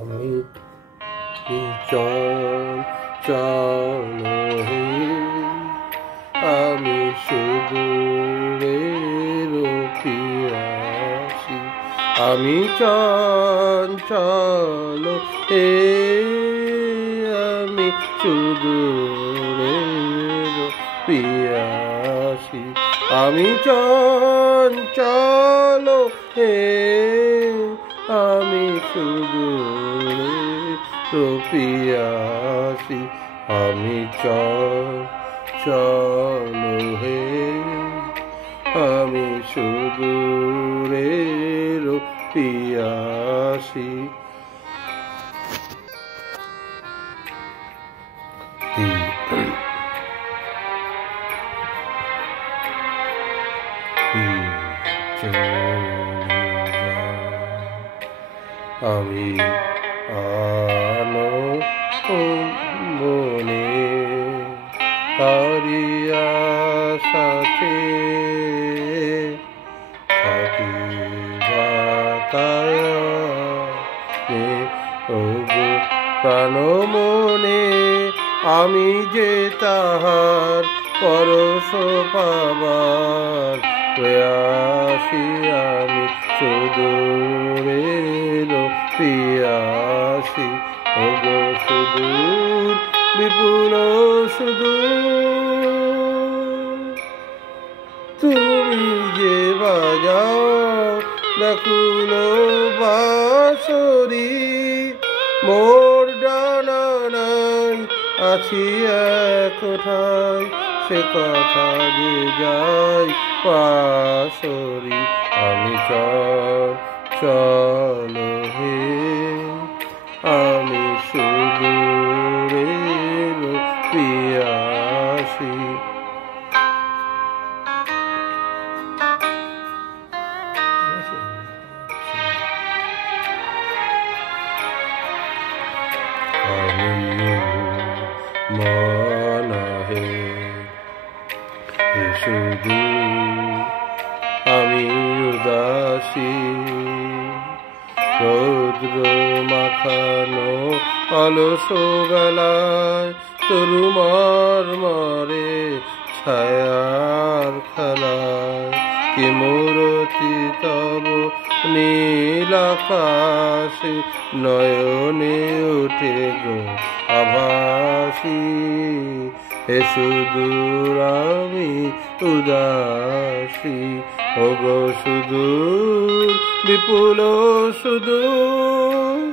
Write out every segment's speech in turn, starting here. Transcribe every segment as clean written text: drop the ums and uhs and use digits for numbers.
আমি চঞ্চল হে, আমি সুদূরের পিয়াসী। আমি চঞ্চল হে, আমি সুদূরের পিয়াসী। আমি চঞ্চল হে, আমি সুদূরের পিয়াসী। আমি চঞ্চল হে, আমি সুদূরের পিয়াসী। আমি আনো মনে তারি আশাতে থাকি বাতায়নে। ওগো প্রাণ মনে, আমি যে তাহার পরশ পাবার প্রয়াসী। আমি সুদূরের পিয়াসী। ওগো সুদূর বিপুল সুদূর, তুমি যে বাজাও ব্যাকুল বাঁশরি। মোর ডানা নাই, আছি একঠাই, সে কথা যে যাই পাশরি। আমি চঞ্চল হে, আমি সুদূরের পিয়াসী। আমি মানা হে শুধু, আমি উদাসী। রৌদ্র মাখানো অলস বেলায় তরু মরে ছায়ার খেলায়। কি মূরতি তব নীল আকাশে, নয়নে উঠে গো আভাসী। হে সুদূর আমি উদাসী, ওগো সুদূর বিপুল সুদূর,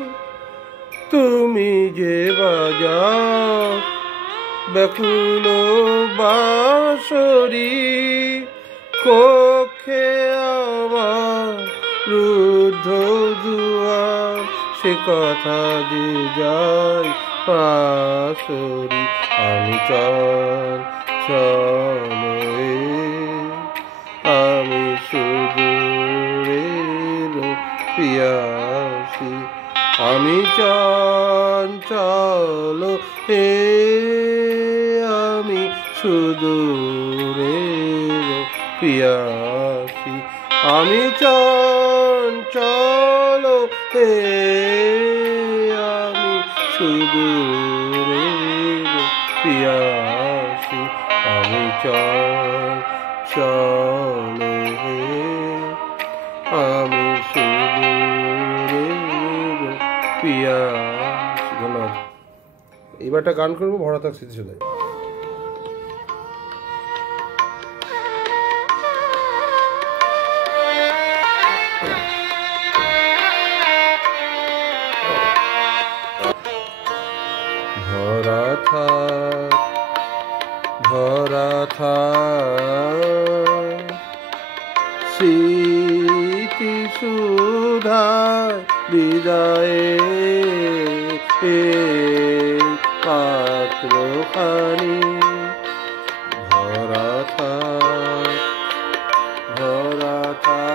তুমি যে বাজাও ব্যাকুল বাঁশরি। কক্ষে আমার রুদ্ধ দুয়ার, সে কথা যে যাই পাশরি। আমি চঞ্চল হে, আমি সুদূরের পিয়াসী। আমি চঞ্চল হে, আমি সুদূরের পিয়াসী। আমি চঞ্চল হে, আমি সুদূরের পিয়াসী। আমি চঞ্চল হে, আমি সুদূরের পিয়াসী। ধন্যবাদ। এবারটা গান করবো ভরা থাক স্মৃতিসৌধে। ভরা থাক, ভরা থাক স্মৃতি সুধায় বিদায়ে পাত্রখানি। ভরা থাক, ভরা থাক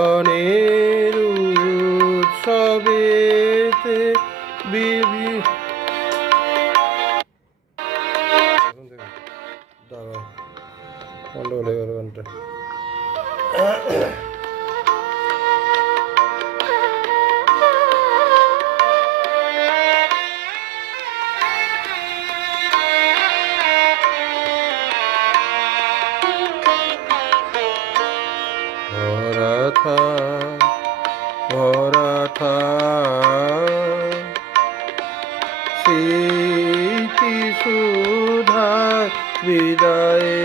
মিলনের উৎসবেতে দাঁড়া গন্ডগোল হয়ে গেল গানটা। ভরা স্মৃতি সুধা বিদায়ে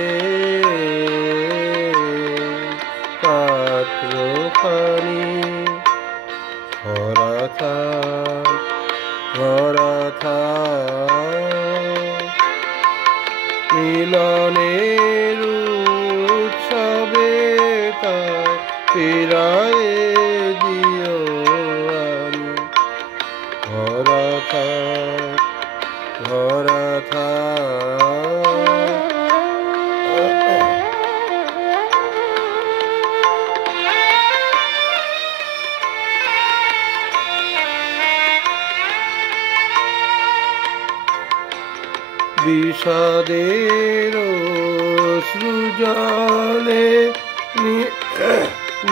পাত্র পানি ভরা মিলনের উৎসবে তার ফিরায়ে দিও আমি ভরা বিষাদের সৃজলে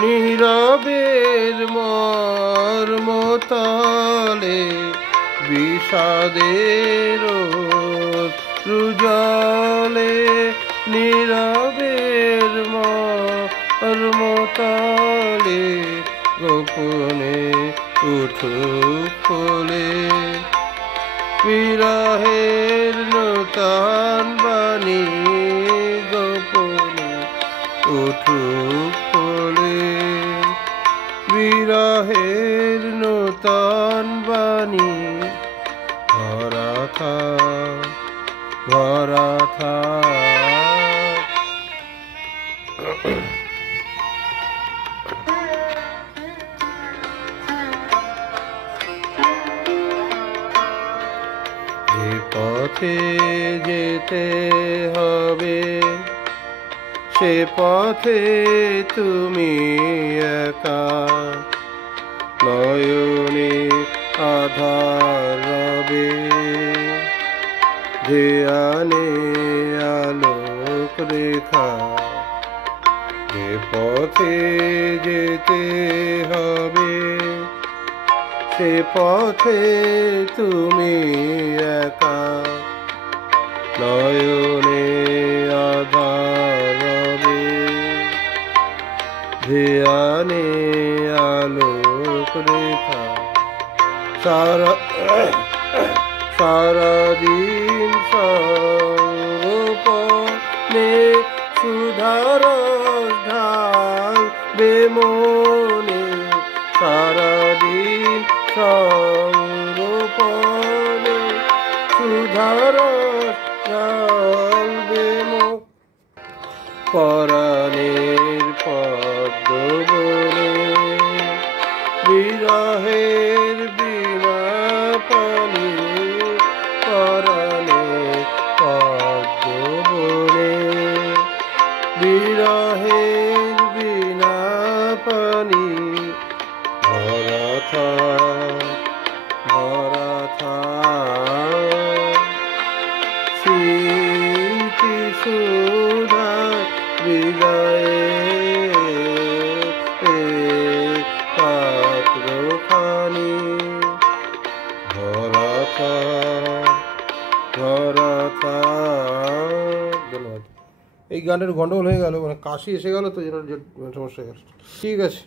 নীরবের মর্মতলে বিষাদের সৃজলে নীরবের মর্মতলে গোপনে উঠুক ফলে বিরহের নূতন বাণী গোপনে উঠুক ফলে বিরহের নূতন বাণী ভরা যে পথে যেতে হবে সে পথে তুমি একা নয়নে আধার রবে যে আনে আলোক রেখা যে পথে যেতে হবে সে পথে তুমি একা নয়নে আধার রবে যে আনে আলোক রেখা সারাদিন সঙ্গোপনে সুধার ঢাল বেমনে সারাদিন সঙ্গোপনে সুধার ঢাল বেমনে পরাণের পদ্ম বনে বিরহের বিনা পানি পরাণের পদ্ম বনে বিরহের বিনা পানি ভরা স্মৃতি সুধা বিদায়ে পাত্র খানি ভরা ধন্যবাদ। এই গানের গন্ডগোল হয়ে গেল, মানে কাশি এসে গেল তো, যেন সমস্যা হয়ে গেল। ঠিক আছে।